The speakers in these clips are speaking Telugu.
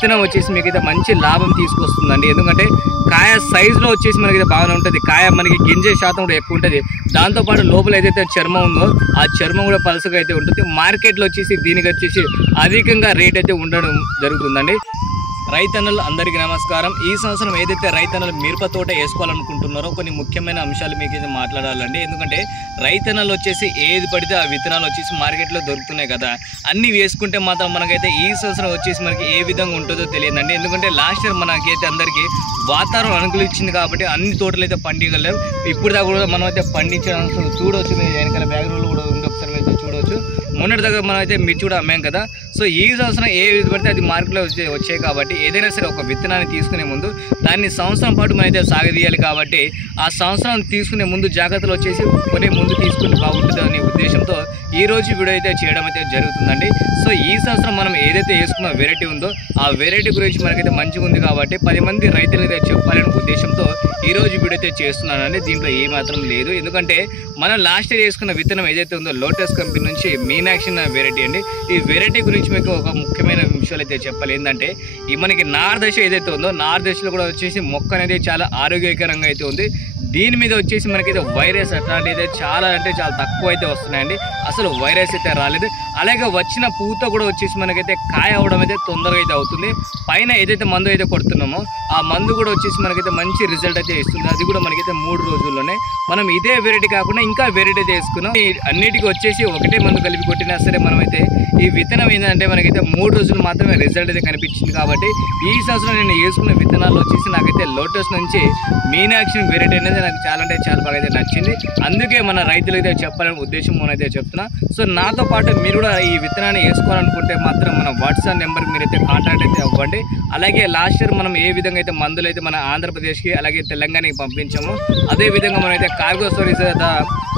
విత్తనం వచ్చేసి మీకైతే మంచి లాభం తీసుకొస్తుందండి. ఎందుకంటే కాయ సైజులో వచ్చేసి మనకైతే బాగానే ఉంటుంది. కాయ మనకి గింజ శాతం కూడా ఎక్కువ ఉంటుంది. దాంతోపాటు లోపల ఏదైతే చర్మం ఉందో ఆ చర్మం కూడా పలుసగా అయితే ఉంటుంది. మార్కెట్లో వచ్చేసి దీనికి వచ్చేసి అధికంగా రేట్ అయితే ఉండడం జరుగుతుందండి. రైతన్నలు అందరికీ నమస్కారం. ఈ సంవత్సరం ఏదైతే రైతన్నలు మిరప తోట వేసుకోవాలనుకుంటున్నారో కొన్ని ముఖ్యమైన అంశాలు మీకైతే మాట్లాడాలండి. ఎందుకంటే రైతన్నలు వచ్చేసి ఏది పడితే ఆ విత్తనాలు వచ్చేసి మార్కెట్లో దొరుకుతున్నాయి కదా, అన్నీ వేసుకుంటే మాత్రం మనకైతే ఈ సంవత్సరం వచ్చేసి మనకి ఏ విధంగా ఉంటుందో తెలియదండి. ఎందుకంటే లాస్ట్ ఇయర్ మనకైతే అందరికీ వాతావరణం అనుకూలించింది కాబట్టి అన్ని తోటలు అయితే పండించలేవు. ఇప్పుడు దాకా కూడా మనం అయితే పండించడం చూడవచ్చు. వెనకాల బ్యాక్గ్రౌండ్లో కూడా ఉంది, ఒకసారి అయితే చూడవచ్చు. మొన్నటి దగ్గర మనం అయితే మిర్చి కూడా అమ్మాం కదా. సో ఈ సంవత్సరం ఏ విధి పడితే అది మార్కెట్లో వచ్చాయి కాబట్టి ఏదైనా సరే ఒక విత్తనాన్ని తీసుకునే ముందు దాన్ని సంవత్సరం పాటు మనం అయితే సాగదీయాలి. కాబట్టి ఆ సంవత్సరం తీసుకునే ముందు జాగ్రత్తలు వచ్చేసి కొనే ముందు తీసుకుని బాగుంటుంది అనే ఉద్దేశంతో ఈ రోజు వీడియో అయితే చేయడం అయితే జరుగుతుందండి. సో ఈ సంవత్సరం మనం ఏదైతే వేసుకున్న వెరైటీ ఉందో ఆ వెరైటీ గురించి మనకైతే మంచిగా ఉంది కాబట్టి 10 మంది రైతులు అయితే చెప్పాలనే ఉద్దేశంతో ఈ రోజు వీడియో అయితే చేస్తున్నానండి. దీంట్లో ఏమాత్రం లేదు. ఎందుకంటే మనం లాస్ట్ ఇయర్ వేసుకున్న విత్తనం ఏదైతే ఉందో లోటస్ కంపెనీ నుంచి మీనాక్షి వెరైటీ అండి. ఈ వెరైటీ గురించి మీకు ఒక ముఖ్యమైన విషయాలు అయితే చెప్పాలి. ఏంటంటే ఈ మనకి నార్ దశ ఏదైతే ఉందో నార్ దశలో కూడా వచ్చేసి మొక్క అనేది చాలా ఆరోగ్యకరంగా అయితే ఉంది. దీని మీద వచ్చేసి మనకైతే వైరస్ అట్లాంటివి అయితే చాలా అంటే చాలా తక్కువ అయితే వస్తున్నాయండి. అసలు వైరస్ అయితే రాలేదు. అలాగే వచ్చిన పూత కూడా వచ్చేసి మనకైతే కాయ అవడం అయితే తొందరగా అయితే అవుతుంది. పైన ఏదైతే మందు అయితే కొడుతున్నామో ఆ మందు కూడా వచ్చేసి మనకైతే మంచి రిజల్ట్ అయితే ఇస్తుంది. అది కూడా మనకైతే 3 రోజుల్లోనే. మనం ఇదే వెరైటీ కాకుండా ఇంకా వెరైటీ అయితే వేసుకున్నాం. అన్నిటికీ వచ్చేసి ఒకటే మందు కలిపి కొట్టినా సరే మనమైతే ఈ విత్తనం ఏంటంటే మనకైతే 3 రోజులు మాత్రమే రిజల్ట్ అయితే కనిపించింది. కాబట్టి ఈ సంవత్సరం నేను వేసుకున్న విత్తనాలు వచ్చేసి నాకైతే లోటస్ నుంచి మీనాక్షి వెరైటీ అనేది నాకు చాలా అంటే చాలా బాగా అయితే నచ్చింది. అందుకే మన రైతులు అయితే చెప్పాలనే ఉద్దేశం అయితే చెప్తున్నా. సో నాతో పాటు మీరు కూడా ఈ విత్తనాన్ని వేసుకోవాలనుకుంటే మాత్రం మన వాట్సాప్ నెంబర్కి మీరైతే కాంటాక్ట్ అయితే అవ్వండి. అలాగే లాస్ట్ ఇయర్ మనం ఏ విధంగా అయితే మందులు అయితే మన ఆంధ్రప్రదేశ్కి అలాగే తెలంగాణకి పంపించామో అదే విధంగా మనం అయితే కార్గో స్టోరీస్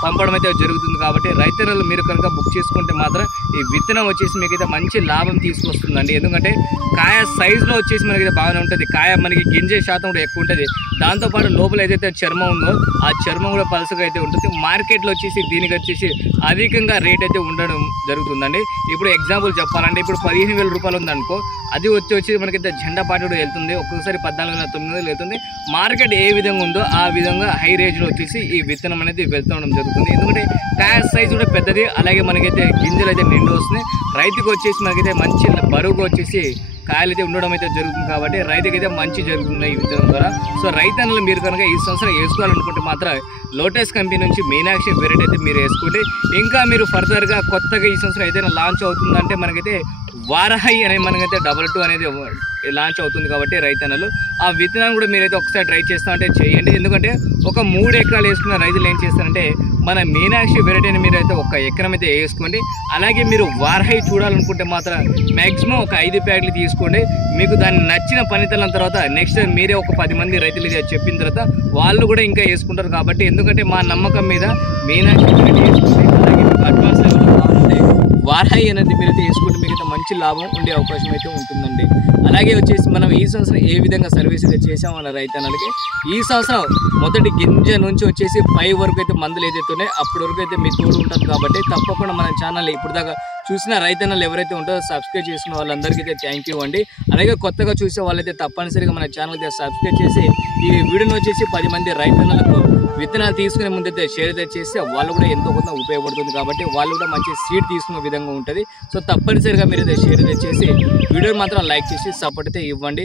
పంపడం అయితే జరుగుతుంది. కాబట్టి రైతులు మీరు కనుక బుక్ చేసుకుంటే మాత్రం ఈ విత్తనం వచ్చేసి మీకైతే మంచి లాభం తీసుకొస్తుందండి. ఎందుకంటే కాయ సైజులో వచ్చేసి మనకైతే బాగానే ఉంటుంది. కాయ మనకి గింజ శాతం కూడా ఎక్కువ ఉంటుంది. దాంతోపాటు లోపల ఏదైతే చర్మం ఉందో ఆ చర్మం కూడా పలుసగా అయితే ఉంటుంది. మార్కెట్లో వచ్చేసి దీనికి వచ్చేసి అధికంగా రేట్ అయితే ఉండడం జరుగుతుందండి. ఇప్పుడు ఎగ్జాంపుల్ చెప్పాలంటే ఇప్పుడు 15,000 రూపాయలు ఉందనుకో, అది వచ్చి మనకైతే జెండా పాటు కూడా వెళ్తుంది. ఒక్కొక్కసారి 14,900 వెళ్తుంది. మార్కెట్ ఏ విధంగా ఉందో ఆ విధంగా హై రేంజ్లో వచ్చేసి ఈ విత్తనం అనేది వెళ్తుండడం జరుగుతుంది. ఎందుకంటే కాయ సైజు కూడా పెద్దది, అలాగే మనకైతే గింజలు అయితే నిండు వస్తున్నాయి. రైతుకు వచ్చేసి మనకైతే మంచి బరువుగా వచ్చేసి కాయలు అయితే ఉండడం అయితే జరుగుతుంది. కాబట్టి రైతుకి అయితే మంచి జరుగుతుంది ఈ విత్తనం ద్వారా. సో రైతన్నలు మీరు కనుక ఈ సంవత్సరం వేసుకోవాలనుకుంటే మాత్రం లోటస్ కంపెనీ నుంచి మీనాక్షి వెరైటీ అయితే మీరు వేసుకోండి. ఇంకా మీరు ఫర్దర్గా కొత్తగా ఈ సంవత్సరం ఏదైనా లాంచ్ అవుతుందంటే మనకైతే వారహై అనే మనకైతే 22 అనేది లాంచ్ అవుతుంది. కాబట్టి రైతన్నలు ఆ విత్తనాన్ని కూడా మీరైతే ఒకసారి ట్రై చేస్తామంటే చేయండి. ఎందుకంటే ఒక 3 ఎకరాలు వేసుకున్న రైతులు ఏం చేస్తారంటే మన మీనాక్షి వెరైటీని మీరైతే 1 ఎకరం అయితే వేసుకోండి. అలాగే మీరు వారహై చూడాలనుకుంటే మాత్రం మ్యాక్సిమం ఒక 5 ప్యాకెట్లు తీసుకోండి. మీకు దాన్ని నచ్చిన పనితనం తర్వాత నెక్స్ట్ మీరే ఒక 10 మంది రైతులు చెప్పిన తర్వాత వాళ్ళు కూడా ఇంకా వేసుకుంటారు. కాబట్టి ఎందుకంటే మా నమ్మకం మీద మీనాక్షి వెరైటీ వేసుకోండి. అలాగే మీకు అడ్వాన్స్ లెవెల్ బాగుంటే వారహై అనేది మీరైతే వేసుకుంటే మీకైతే మంచి లాభం ఉండే అవకాశం అయితే ఉంటుందండి. అలాగే వచ్చేసి మనం ఈ సంవత్సరం ఏ విధంగా సర్వీస్ అయితే చేసాం మన రైతన్నలకి ఈ సంవత్సరం మొదటి గింజ నుంచి వచ్చేసి పై వరకు అయితే మందులు ఏదైతే ఉన్నాయో అప్పటి వరకు అయితే మీకు తోడు ఉంటుంది. కాబట్టి తప్పకుండా మన ఛానల్ ఇప్పుడు దాకా చూసిన రైతన్నలు ఎవరైతే ఉంటారో సబ్స్క్రైబ్ చేసిన వాళ్ళందరికీ అయితే థ్యాంక్ యూ అండి. అలాగే కొత్తగా చూసే వాళ్ళైతే తప్పనిసరిగా మన ఛానల్ అయితే సబ్స్క్రైబ్ చేసి ఈ వీడియోని వచ్చేసి 10 మంది రైతన్నలకు విత్తనాలు తీసుకునే ముందైతే షేర్ అయితే చేస్తే వాళ్ళు కూడా ఎంతో కొంత ఉపయోగపడుతుంది. కాబట్టి వాళ్ళు కూడా మంచి సీడ్ తీసుకునే విధంగా ఉంటుంది. సో తప్పనిసరిగా మీరు అయితే షేర్ అయితే చేసి వీడియోని మాత్రం లైక్ చేసి సపోర్ట్ అయితే ఇవ్వండి.